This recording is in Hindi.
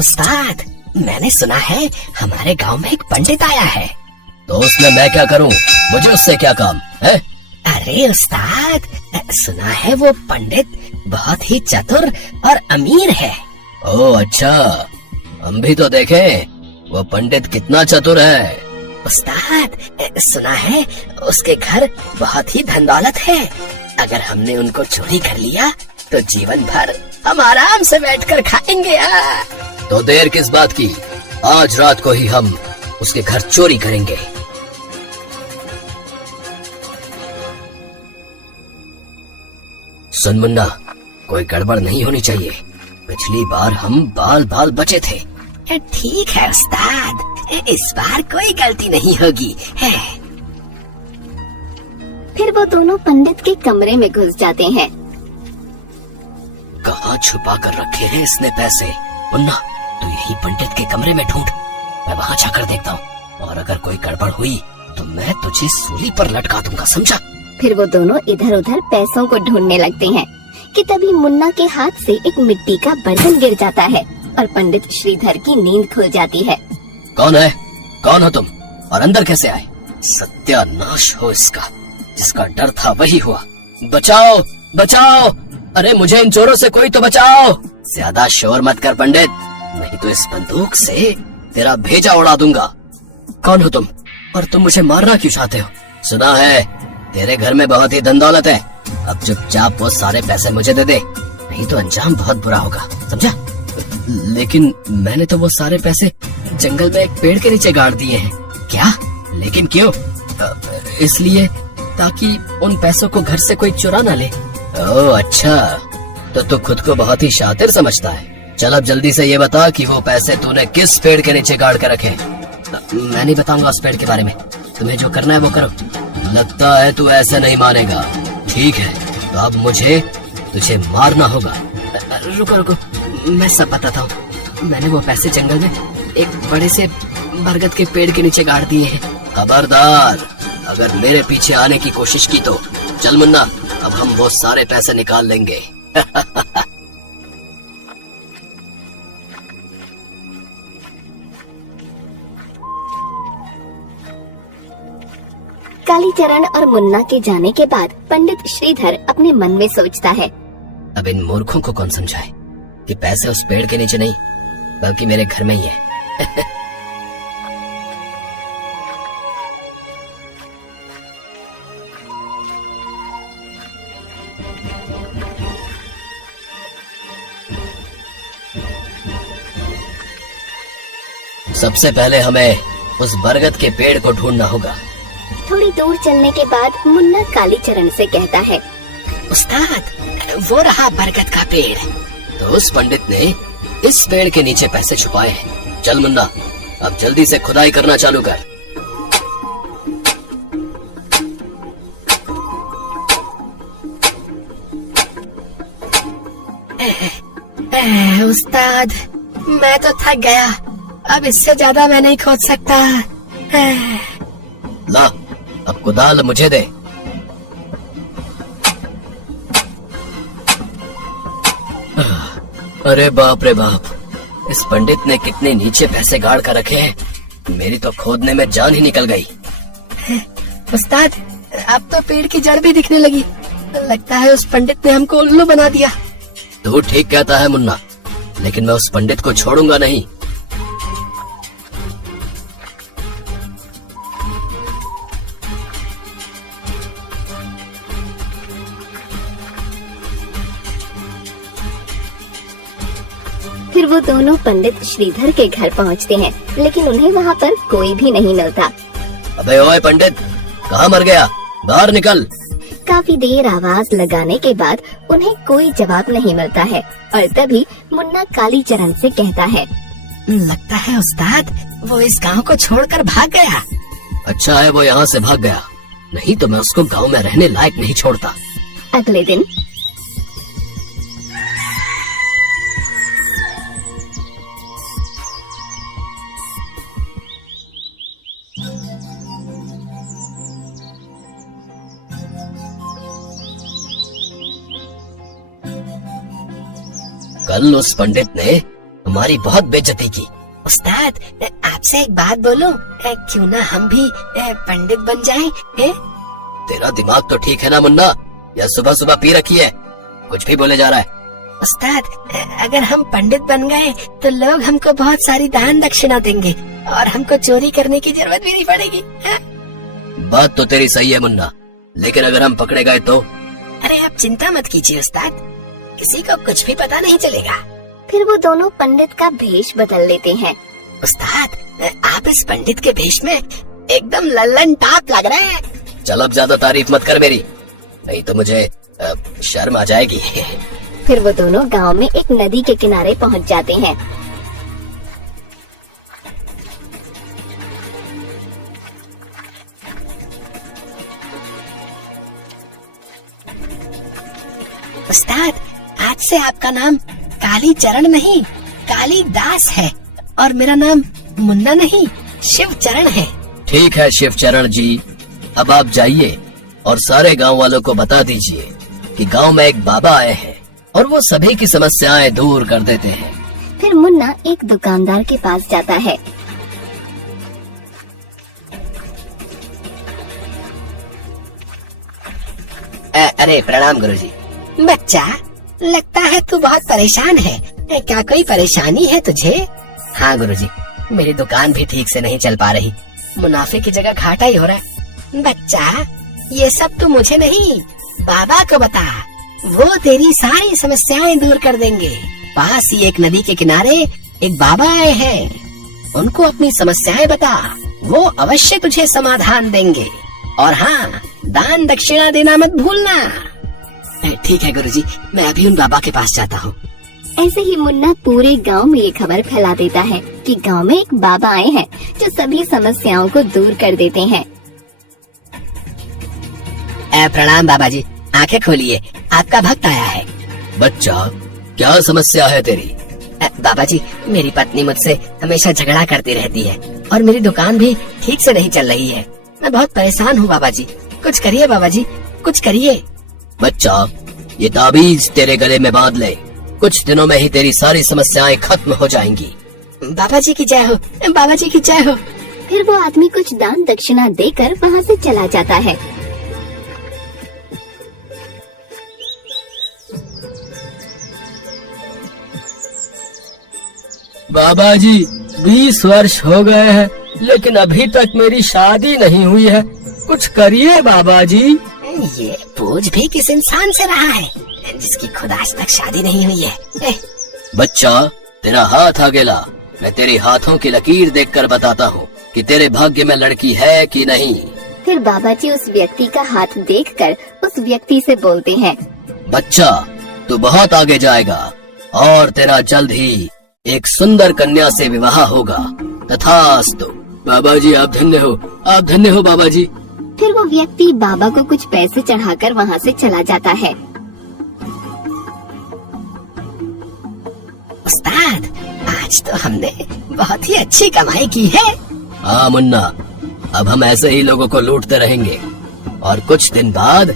उस्ताद, मैंने सुना है हमारे गांव में एक पंडित आया है। तो उसमें मैं क्या करूं? मुझे उससे क्या काम है? अरे उस्ताद, सुना है वो पंडित बहुत ही चतुर और अमीर है। ओह अच्छा, हम भी तो देखें वो पंडित कितना चतुर है। उस्ताद, सुना है उसके घर बहुत ही धन दौलत है। अगर हमने उनको चोरी कर लिया तो जीवन भर हम आराम से बैठकर खाएंगे। तो देर किस बात की, आज रात को ही हम उसके घर चोरी करेंगे। सुन मुन्ना, कोई गड़बड़ नहीं होनी चाहिए। पिछली बार हम बाल बाल बचे थे। ठीक है उस्ताद, इस बार कोई गलती नहीं होगी है। फिर वो दोनों पंडित के कमरे में घुस जाते हैं। कहाँ छुपा कर रखे हैं इसने पैसे? मुन्ना, तू यही पंडित के कमरे में ढूंढ, मैं वहाँ जाकर देखता हूँ। और अगर कोई गड़बड़ हुई तो मैं तुझे सूली पर लटका दूंगा, समझा? फिर वो दोनों इधर उधर पैसों को ढूंढने लगते हैं कि तभी मुन्ना के हाथ से एक मिट्टी का बर्तन गिर जाता है और पंडित श्रीधर की नींद खुल जाती है। कौन है? कौन हो तुम? और अंदर कैसे आए? सत्यानाश हो इसका, जिसका डर था वही हुआ। बचाओ बचाओ, अरे मुझे इन चोरों से कोई तो बचाओ। ज्यादा शोर मत कर पंडित, नहीं तो इस बंदूक से तेरा भेजा उड़ा दूंगा। कौन हो तुम और तुम मुझे मारना क्यों चाहते हो? सुना है तेरे घर में बहुत ही धन दौलत है। अब चुपचाप वो सारे पैसे मुझे दे दे, नहीं तो अंजाम बहुत बुरा होगा, समझा? लेकिन मैंने तो वो सारे पैसे जंगल में एक पेड़ के नीचे गाड़ दिए हैं। क्या? लेकिन क्यों? इसलिए ताकि उन पैसों को घर से कोई चुरा ना ले। ओह अच्छा, तो तू खुद को बहुत ही शातिर समझता है। चल अब जल्दी से ये बता कि वो पैसे तूने किस पेड़ के नीचे गाड़ कर रखे? मैं नहीं बताऊंगा उस पेड़ के बारे में, तुम्हें जो करना है वो करो। लगता है तू ऐसे नहीं मानेगा। ठीक है, तो अब मुझे तुझे मारना होगा। रुको रुको, मैं सब बताता हूँ। मैंने वो पैसे जंगल में एक बड़े से बरगद के पेड़ के नीचे गाड़ दिए हैं। खबरदार, अगर मेरे पीछे आने की कोशिश की तो चल मुन्ना, अब हम वो सारे पैसे निकाल लेंगे। कालीचरण और मुन्ना के जाने के बाद पंडित श्रीधर अपने मन में सोचता है, अब इन मूर्खों को कौन समझाए कि पैसे उस पेड़ के नीचे नहीं बल्कि मेरे घर में ही है। सबसे पहले हमें उस बरगद के पेड़ को ढूंढना होगा। थोड़ी दूर चलने के बाद मुन्ना कालीचरण से कहता है, उस्ताद, वो रहा बरगद का पेड़। तो उस पंडित ने इस पेड़ के नीचे पैसे छुपाए हैं। चल मुन्ना, अब जल्दी से खुदाई करना चालू कर। उस्ताद, मैं तो थक गया, अब इससे ज्यादा मैं नहीं खोद सकता। ला, अब कुदाल मुझे दे। अरे बाप रे बाप, इस पंडित ने कितने नीचे पैसे गाड़ कर रखे हैं। मेरी तो खोदने में जान ही निकल गई। उस्ताद, अब तो पेड़ की जड़ भी दिखने लगी। लगता है उस पंडित ने हमको उल्लू बना दिया। तू ठीक कहता है मुन्ना, लेकिन मैं उस पंडित को छोड़ूंगा नहीं। फिर वो दोनों पंडित श्रीधर के घर पहुंचते हैं, लेकिन उन्हें वहाँ पर कोई भी नहीं मिलता। अबे ओए पंडित, कहाँ मर गया? बाहर निकल। काफी देर आवाज लगाने के बाद उन्हें कोई जवाब नहीं मिलता है और तभी मुन्ना कालीचरण से कहता है, लगता है उस्ताद वो इस गांव को छोड़कर भाग गया। अच्छा है वो यहाँ से भाग गया, नहीं तो मैं उसको गांव में रहने लायक नहीं छोड़ता। अगले दिन कल उस पंडित ने हमारी बहुत बेइज्जती की। उस्ताद, आपसे एक बात बोलूं? क्यों ना हम भी पंडित बन जाएं? तेरा दिमाग तो ठीक है ना मुन्ना, या सुबह सुबह पी रखी है? कुछ भी बोले जा रहा है। उस्ताद, अगर हम पंडित बन गए तो लोग हमको बहुत सारी दान दक्षिणा देंगे और हमको चोरी करने की जरूरत भी नहीं पड़ेगी। बात तो तेरी सही है मुन्ना, लेकिन अगर हम पकड़े गए तो? अरे आप चिंता मत कीजिए उस्ताद, किसी को कुछ भी पता नहीं चलेगा। फिर वो दोनों पंडित का भेष बदल लेते हैं। उस्ताद, आप इस पंडित के भेष में एकदम लल्लन टाप लग रहे हैं। चल अब ज्यादा तारीफ मत कर मेरी, नहीं तो मुझे शर्म आ जाएगी। फिर वो दोनों गांव में एक नदी के किनारे पहुंच जाते हैं। उस्ताद, आज से आपका नाम काली चरण नहीं, काली दास है, और मेरा नाम मुन्ना नहीं, शिव चरण है। ठीक है शिव चरण जी, अब आप जाइए और सारे गांव वालों को बता दीजिए कि गांव में एक बाबा आए हैं और वो सभी की समस्याएं दूर कर देते हैं। फिर मुन्ना एक दुकानदार के पास जाता है। अरे प्रणाम गुरुजी। बच्चा, लगता है तू बहुत परेशान है। क्या कोई परेशानी है तुझे? हाँ गुरुजी, मेरी दुकान भी ठीक से नहीं चल पा रही, मुनाफे की जगह घाटा ही हो रहा है। बच्चा, ये सब तू मुझे नहीं, बाबा को बता, वो तेरी सारी समस्याएं दूर कर देंगे। पास ही एक नदी के किनारे एक बाबा आए हैं, उनको अपनी समस्याएं बता, वो अवश्य तुझे समाधान देंगे। और हाँ, दान दक्षिणा देना मत भूलना। ठीक है गुरुजी, मैं अभी उन बाबा के पास जाता हूँ। ऐसे ही मुन्ना पूरे गांव में ये खबर फैला देता है कि गांव में एक बाबा आए हैं जो सभी समस्याओं को दूर कर देते हैं। प्रणाम बाबा जी, आंखें खोलिए, आपका भक्त आया है। बच्चा, क्या समस्या है तेरी? बाबा जी, मेरी पत्नी मुझसे हमेशा झगड़ा करती रहती है और मेरी दुकान भी ठीक से नहीं चल रही है। मैं बहुत परेशान हूँ बाबा जी, कुछ करिए बाबा जी, कुछ करिए। बच्चा, ये ताबीज तेरे गले में बांध ले, कुछ दिनों में ही तेरी सारी समस्याएं खत्म हो जाएंगी। बाबा जी की जय हो, बाबा जी की जय हो। फिर वो आदमी कुछ दान दक्षिणा देकर वहाँ से चला जाता है। बाबा जी, 20 वर्ष हो गए हैं, लेकिन अभी तक मेरी शादी नहीं हुई है, कुछ करिए बाबा जी। ये बोझ भी किस इंसान से रहा है जिसकी खुद आज तक शादी नहीं हुई है। बच्चा, तेरा हाथ आगे ला, मैं तेरे हाथों की लकीर देखकर बताता हूँ कि तेरे भाग्य में लड़की है कि नहीं। फिर बाबा जी उस व्यक्ति का हाथ देखकर उस व्यक्ति से बोलते हैं, बच्चा, तू बहुत आगे जाएगा और तेरा जल्द ही एक सुंदर कन्या से विवाह होगा। तथास्तु। बाबा जी, आप धन्य हो, आप धन्य हो बाबा जी। फिर वो व्यक्ति बाबा को कुछ पैसे चढ़ाकर वहाँ से चला जाता है। उस्ताद, आज तो हमने बहुत ही अच्छी कमाई की है। हाँ मुन्ना, अब हम ऐसे ही लोगों को लूटते रहेंगे और कुछ दिन बाद